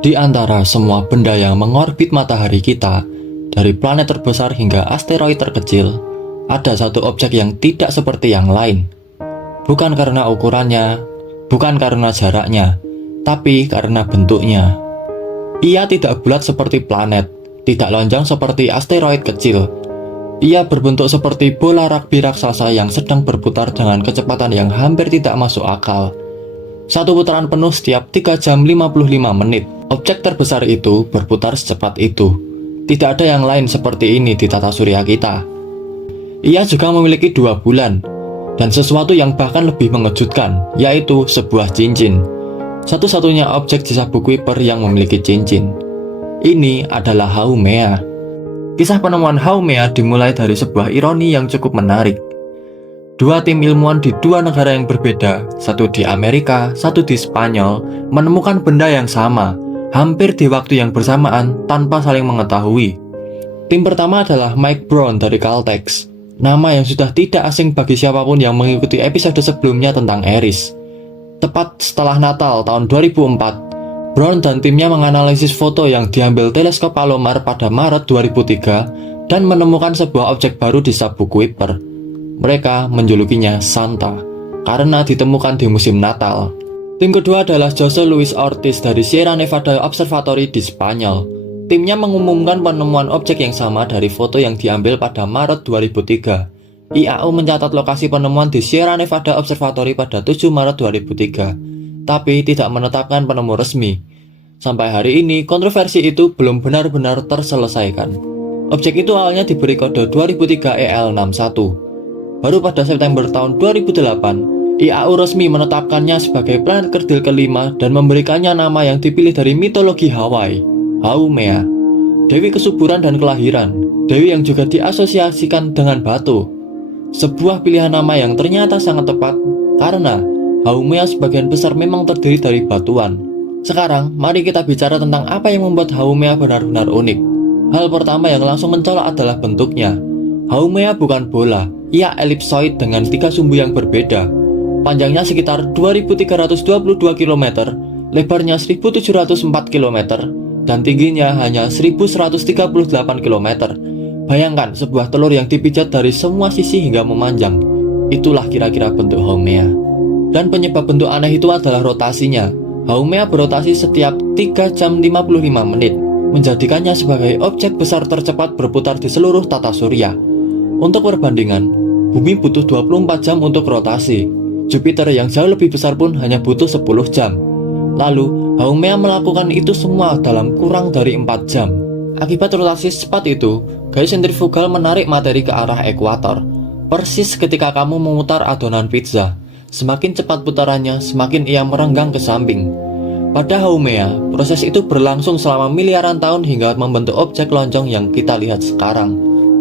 Di antara semua benda yang mengorbit matahari kita, dari planet terbesar hingga asteroid terkecil, ada satu objek yang tidak seperti yang lain. Bukan karena ukurannya, bukan karena jaraknya, tapi karena bentuknya. Ia tidak bulat seperti planet, tidak lonjong seperti asteroid kecil. Ia berbentuk seperti bola rugby raksasa yang sedang berputar dengan kecepatan yang hampir tidak masuk akal. Satu putaran penuh setiap 3 jam 55 menit. Objek terbesar itu berputar secepat itu. Tidak ada yang lain seperti ini di tata surya kita. Ia juga memiliki 2 bulan, dan sesuatu yang bahkan lebih mengejutkan, yaitu sebuah cincin. Satu-satunya objek di sabuk Kuiper yang memiliki cincin. Ini adalah Haumea. Kisah penemuan Haumea dimulai dari sebuah ironi yang cukup menarik. Dua tim ilmuwan di 2 negara yang berbeda, satu di Amerika, satu di Spanyol, menemukan benda yang sama, hampir di waktu yang bersamaan tanpa saling mengetahui. Tim pertama adalah Mike Brown dari Caltech, nama yang sudah tidak asing bagi siapapun yang mengikuti episode sebelumnya tentang Eris. Tepat setelah Natal tahun 2004, Brown dan timnya menganalisis foto yang diambil teleskop Palomar pada Maret 2003 dan menemukan sebuah objek baru di sabuk Kuiper. Mereka menjulukinya Santa karena ditemukan di musim Natal. Tim kedua adalah Jose Luis Ortiz dari Sierra Nevada Observatory di Spanyol. Timnya mengumumkan penemuan objek yang sama dari foto yang diambil pada Maret 2003. IAU mencatat lokasi penemuan di Sierra Nevada Observatory pada 7 Maret 2003, tapi tidak menetapkan penemu resmi. Sampai hari ini, kontroversi itu belum benar-benar terselesaikan. Objek itu awalnya diberi kode 2003 EL61. Baru pada September tahun 2008, IAU resmi menetapkannya sebagai planet kerdil kelima dan memberikannya nama yang dipilih dari mitologi Hawaii, Haumea, dewi kesuburan dan kelahiran, dewi yang juga diasosiasikan dengan batu. Sebuah pilihan nama yang ternyata sangat tepat karena Haumea sebagian besar memang terdiri dari batuan. Sekarang, mari kita bicara tentang apa yang membuat Haumea benar-benar unik. Hal pertama yang langsung mencolok adalah bentuknya. Haumea bukan bola, ia elipsoid dengan 3 sumbu yang berbeda. Panjangnya sekitar 2322 km, lebarnya 1704 km, dan tingginya hanya 1138 km. Bayangkan sebuah telur yang dipijat dari semua sisi hingga memanjang. Itulah kira-kira bentuk Haumea. Dan penyebab bentuk aneh itu adalah rotasinya. Haumea berotasi setiap 3 jam 55 menit, menjadikannya sebagai objek besar tercepat berputar di seluruh tata surya. Untuk perbandingan, Bumi butuh 24 jam untuk rotasi. Jupiter yang jauh lebih besar pun hanya butuh 10 jam. Lalu, Haumea melakukan itu semua dalam kurang dari 4 jam. Akibat rotasi secepat itu, gaya sentrifugal menarik materi ke arah ekuator. Persis ketika kamu memutar adonan pizza. Semakin cepat putarannya, semakin ia merenggang ke samping. Pada Haumea, proses itu berlangsung selama miliaran tahun hingga membentuk objek lonjong yang kita lihat sekarang.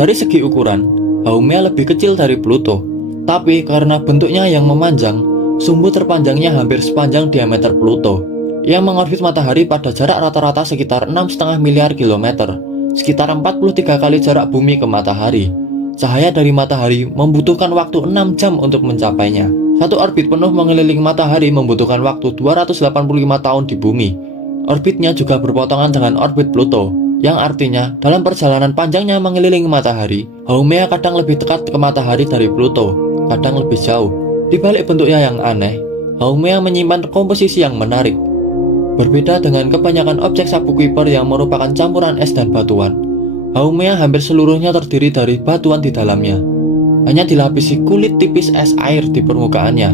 Dari segi ukuran, Haumea lebih kecil dari Pluto, tapi karena bentuknya yang memanjang, sumbu terpanjangnya hampir sepanjang diameter Pluto. Ia mengorbit matahari pada jarak rata-rata sekitar 6,5 miliar kilometer, sekitar 43 kali jarak bumi ke matahari. Cahaya dari matahari membutuhkan waktu 6 jam untuk mencapainya. Satu orbit penuh mengelilingi matahari membutuhkan waktu 285 tahun di bumi. Orbitnya juga berpotongan dengan orbit Pluto, yang artinya dalam perjalanan panjangnya mengelilingi matahari, Haumea kadang lebih dekat ke matahari dari Pluto, kadang lebih jauh. Di balik bentuknya yang aneh, Haumea menyimpan komposisi yang menarik. Berbeda dengan kebanyakan objek sabuk Kuiper yang merupakan campuran es dan batuan, Haumea hampir seluruhnya terdiri dari batuan di dalamnya. Hanya dilapisi kulit tipis es air di permukaannya.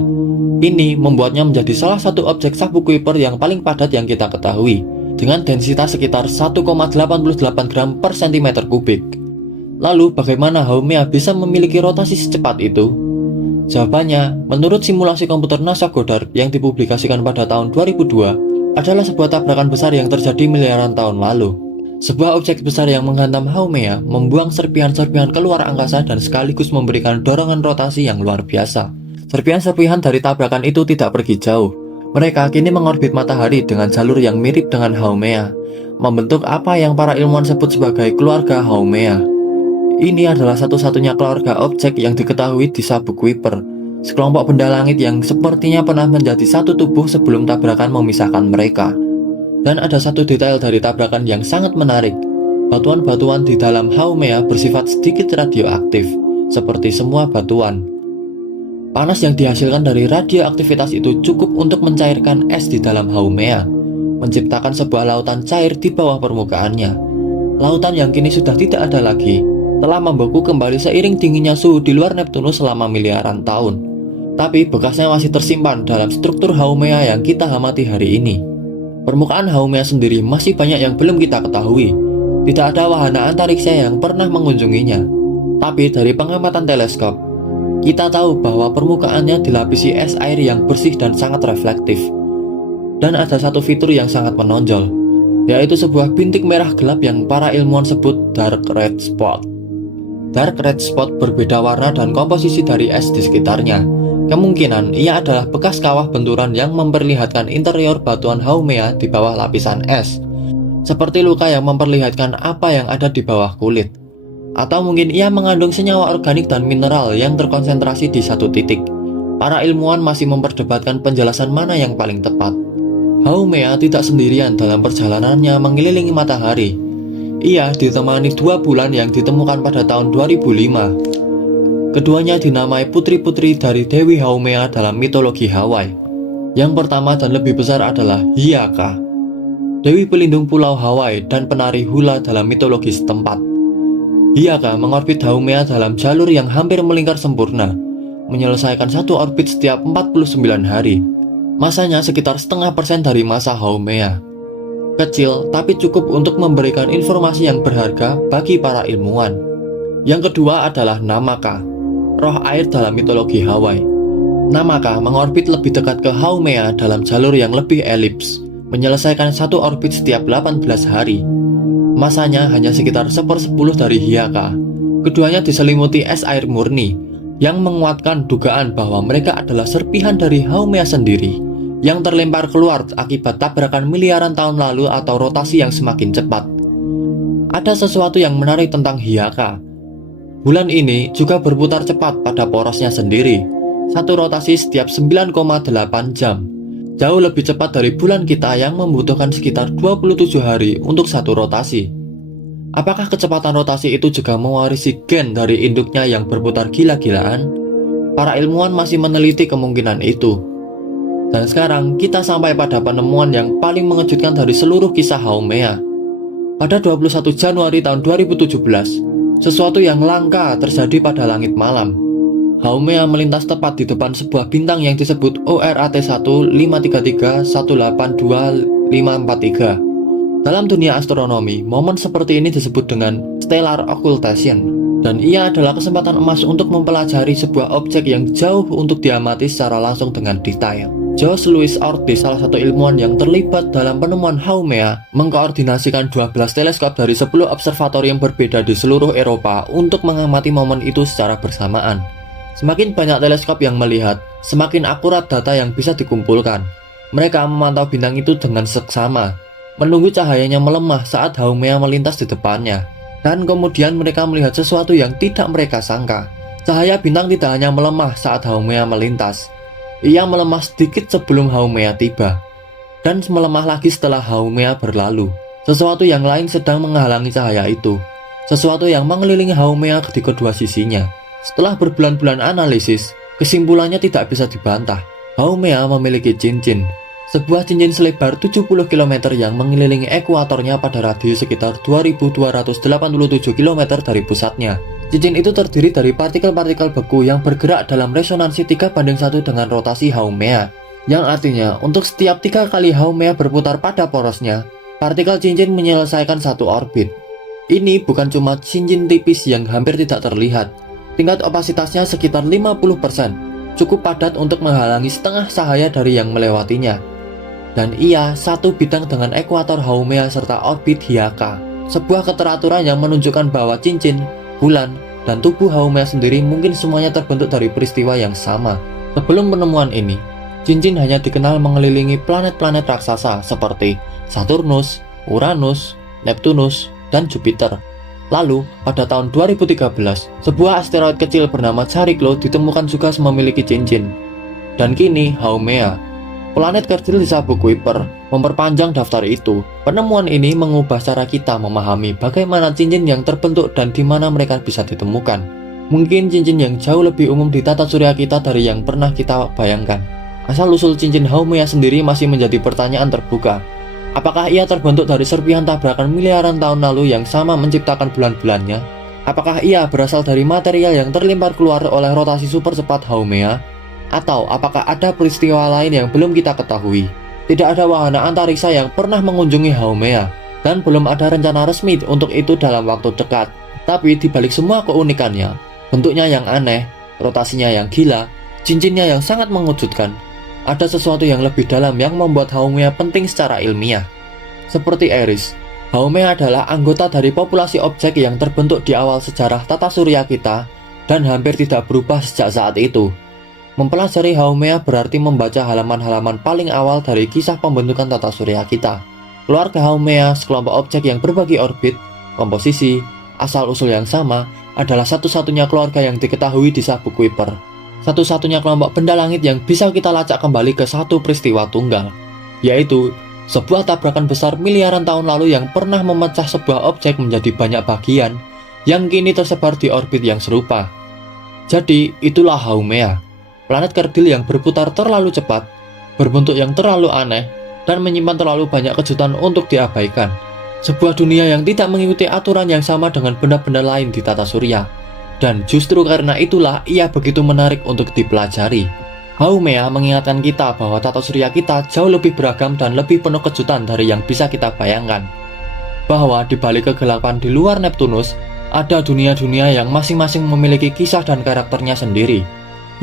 Ini membuatnya menjadi salah satu objek sabuk Kuiper yang paling padat yang kita ketahui, dengan densitas sekitar 1,88 gram per cm kubik. Lalu bagaimana Haumea bisa memiliki rotasi secepat itu? Jawabannya, menurut simulasi komputer NASA Goddard yang dipublikasikan pada tahun 2002, adalah sebuah tabrakan besar yang terjadi miliaran tahun lalu. Sebuah objek besar yang menghantam Haumea membuang serpihan-serpihan keluar angkasa dan sekaligus memberikan dorongan rotasi yang luar biasa. Serpihan-serpihan dari tabrakan itu tidak pergi jauh. Mereka kini mengorbit matahari dengan jalur yang mirip dengan Haumea, membentuk apa yang para ilmuwan sebut sebagai keluarga Haumea. Ini adalah satu-satunya keluarga objek yang diketahui di sabuk Kuiper, sekelompok benda langit yang sepertinya pernah menjadi satu tubuh sebelum tabrakan memisahkan mereka. Dan ada satu detail dari tabrakan yang sangat menarik. Batuan-batuan di dalam Haumea bersifat sedikit radioaktif, seperti semua batuan. Panas yang dihasilkan dari radioaktivitas itu cukup untuk mencairkan es di dalam Haumea, menciptakan sebuah lautan cair di bawah permukaannya. Lautan yang kini sudah tidak ada lagi, telah membeku kembali seiring dinginnya suhu di luar Neptunus selama miliaran tahun. Tapi bekasnya masih tersimpan dalam struktur Haumea yang kita amati hari ini. Permukaan Haumea sendiri masih banyak yang belum kita ketahui. Tidak ada wahana antariksa yang pernah mengunjunginya. Tapi dari pengamatan teleskop, kita tahu bahwa permukaannya dilapisi es air yang bersih dan sangat reflektif. Dan ada satu fitur yang sangat menonjol, yaitu sebuah bintik merah gelap yang para ilmuwan sebut dark red spot. Dark red spot berbeda warna dan komposisi dari es di sekitarnya. Kemungkinan ia adalah bekas kawah benturan yang memperlihatkan interior batuan Haumea di bawah lapisan es, seperti luka yang memperlihatkan apa yang ada di bawah kulit. Atau mungkin ia mengandung senyawa organik dan mineral yang terkonsentrasi di satu titik. Para ilmuwan masih memperdebatkan penjelasan mana yang paling tepat. Haumea tidak sendirian dalam perjalanannya mengelilingi matahari. Ia ditemani 2 bulan yang ditemukan pada tahun 2005. Keduanya dinamai putri-putri dari Dewi Haumea dalam mitologi Hawaii. Yang pertama dan lebih besar adalah Hiaka, Dewi pelindung pulau Hawaii dan penari hula dalam mitologi setempat. Hiaka mengorbit Haumea dalam jalur yang hampir melingkar sempurna, menyelesaikan satu orbit setiap 49 hari. Masanya sekitar 0,5% dari masa Haumea. Kecil tapi cukup untuk memberikan informasi yang berharga bagi para ilmuwan. Yang kedua adalah Namaka, roh air dalam mitologi Hawaii. Namaka mengorbit lebih dekat ke Haumea dalam jalur yang lebih elips, menyelesaikan satu orbit setiap 18 hari. Masanya hanya sekitar 1/10 dari Hiaka. Keduanya diselimuti es air murni, yang menguatkan dugaan bahwa mereka adalah serpihan dari Haumea sendiri, yang terlempar keluar akibat tabrakan miliaran tahun lalu atau rotasi yang semakin cepat. Ada sesuatu yang menarik tentang Hiaka. Bulan ini juga berputar cepat pada porosnya sendiri, satu rotasi setiap 9,8 jam. Jauh lebih cepat dari bulan kita yang membutuhkan sekitar 27 hari untuk satu rotasi. Apakah kecepatan rotasi itu juga mewarisi gen dari induknya yang berputar gila-gilaan? Para ilmuwan masih meneliti kemungkinan itu. Dan sekarang kita sampai pada penemuan yang paling mengejutkan dari seluruh kisah Haumea. Pada 21 Januari tahun 2017, sesuatu yang langka terjadi pada langit malam. Haumea melintas tepat di depan sebuah bintang yang disebut ORAT 15331825543. Dalam dunia astronomi, momen seperti ini disebut dengan stellar occultation, dan ia adalah kesempatan emas untuk mempelajari sebuah objek yang jauh untuk diamati secara langsung dengan detail. Jose Luis Ortiz, salah satu ilmuwan yang terlibat dalam penemuan Haumea, mengkoordinasikan 12 teleskop dari 10 observatorium berbeda di seluruh Eropa untuk mengamati momen itu secara bersamaan. Semakin banyak teleskop yang melihat, semakin akurat data yang bisa dikumpulkan. Mereka memantau bintang itu dengan seksama, menunggu cahayanya melemah saat Haumea melintas di depannya. Dan kemudian mereka melihat sesuatu yang tidak mereka sangka. Cahaya bintang tidak hanya melemah saat Haumea melintas, ia melemah sedikit sebelum Haumea tiba, dan melemah lagi setelah Haumea berlalu. Sesuatu yang lain sedang menghalangi cahaya itu, sesuatu yang mengelilingi Haumea di kedua sisinya. Setelah berbulan-bulan analisis, kesimpulannya tidak bisa dibantah. Haumea memiliki cincin, sebuah cincin selebar 70 km yang mengelilingi ekuatornya pada radius sekitar 2287 km dari pusatnya. Cincin itu terdiri dari partikel-partikel beku yang bergerak dalam resonansi 3:1 dengan rotasi Haumea, yang artinya untuk setiap 3 kali Haumea berputar pada porosnya, partikel cincin menyelesaikan satu orbit. Ini bukan cuma cincin tipis yang hampir tidak terlihat. Tingkat opasitasnya sekitar 50%, cukup padat untuk menghalangi setengah cahaya dari yang melewatinya. Dan ia satu bidang dengan ekuator Haumea serta orbit Hiaka, sebuah keteraturan yang menunjukkan bahwa cincin, bulan, dan tubuh Haumea sendiri mungkin semuanya terbentuk dari peristiwa yang sama. Sebelum penemuan ini, cincin hanya dikenal mengelilingi planet-planet raksasa seperti Saturnus, Uranus, Neptunus, dan Jupiter. Lalu, pada tahun 2013, sebuah asteroid kecil bernama Chariklo ditemukan juga memiliki cincin. Dan kini, Haumea, Planet kerdil di sabuk Kuiper memperpanjang daftar itu. Penemuan ini mengubah cara kita memahami bagaimana cincin yang terbentuk dan di mana mereka bisa ditemukan. Mungkin cincin yang jauh lebih umum di tata surya kita dari yang pernah kita bayangkan. Asal-usul cincin Haumea sendiri masih menjadi pertanyaan terbuka. Apakah ia terbentuk dari serpihan tabrakan miliaran tahun lalu yang sama menciptakan bulan-bulannya? Apakah ia berasal dari material yang terlempar keluar oleh rotasi super cepat Haumea? Atau apakah ada peristiwa lain yang belum kita ketahui? Tidak ada wahana antariksa yang pernah mengunjungi Haumea, dan belum ada rencana resmi untuk itu dalam waktu dekat. Tapi di balik semua keunikannya, bentuknya yang aneh, rotasinya yang gila, cincinnya yang sangat mengejutkan, ada sesuatu yang lebih dalam yang membuat Haumea penting secara ilmiah. Seperti Eris, Haumea adalah anggota dari populasi objek yang terbentuk di awal sejarah tata surya kita dan hampir tidak berubah sejak saat itu. Mempelajari Haumea berarti membaca halaman-halaman paling awal dari kisah pembentukan tata surya kita. Keluarga Haumea, sekelompok objek yang berbagi orbit, komposisi, asal-usul yang sama, adalah satu-satunya keluarga yang diketahui di sabuk Kuiper. Satu-satunya kelompok benda langit yang bisa kita lacak kembali ke satu peristiwa tunggal, yaitu sebuah tabrakan besar miliaran tahun lalu yang pernah memecah sebuah objek menjadi banyak bagian yang kini tersebar di orbit yang serupa. Jadi, itulah Haumea. Planet kerdil yang berputar terlalu cepat, berbentuk yang terlalu aneh, dan menyimpan terlalu banyak kejutan untuk diabaikan. Sebuah dunia yang tidak mengikuti aturan yang sama dengan benda-benda lain di tata surya. Dan justru karena itulah ia begitu menarik untuk dipelajari. Haumea mengingatkan kita bahwa tata surya kita jauh lebih beragam dan lebih penuh kejutan dari yang bisa kita bayangkan. Bahwa di balik kegelapan di luar Neptunus, ada dunia-dunia yang masing-masing memiliki kisah dan karakternya sendiri,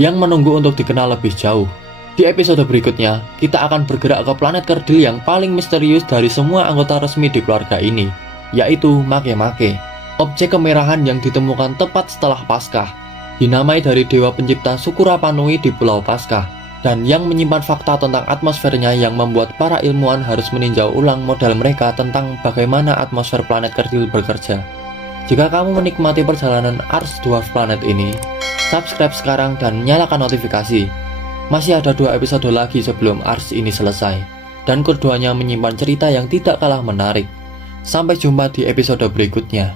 yang menunggu untuk dikenal lebih jauh. Di episode berikutnya, kita akan bergerak ke planet kerdil yang paling misterius dari semua anggota resmi di keluarga ini, yaitu Makemake, objek kemerahan yang ditemukan tepat setelah Paskah, dinamai dari dewa pencipta suku Rapa Nui di Pulau Paskah, dan yang menyimpan fakta tentang atmosfernya yang membuat para ilmuwan harus meninjau ulang model mereka tentang bagaimana atmosfer planet kerdil bekerja. Jika kamu menikmati perjalanan Ars Dwarf Planet ini, subscribe sekarang dan nyalakan notifikasi. Masih ada 2 episode lagi sebelum Ars ini selesai, dan keduanya menyimpan cerita yang tidak kalah menarik. Sampai jumpa di episode berikutnya.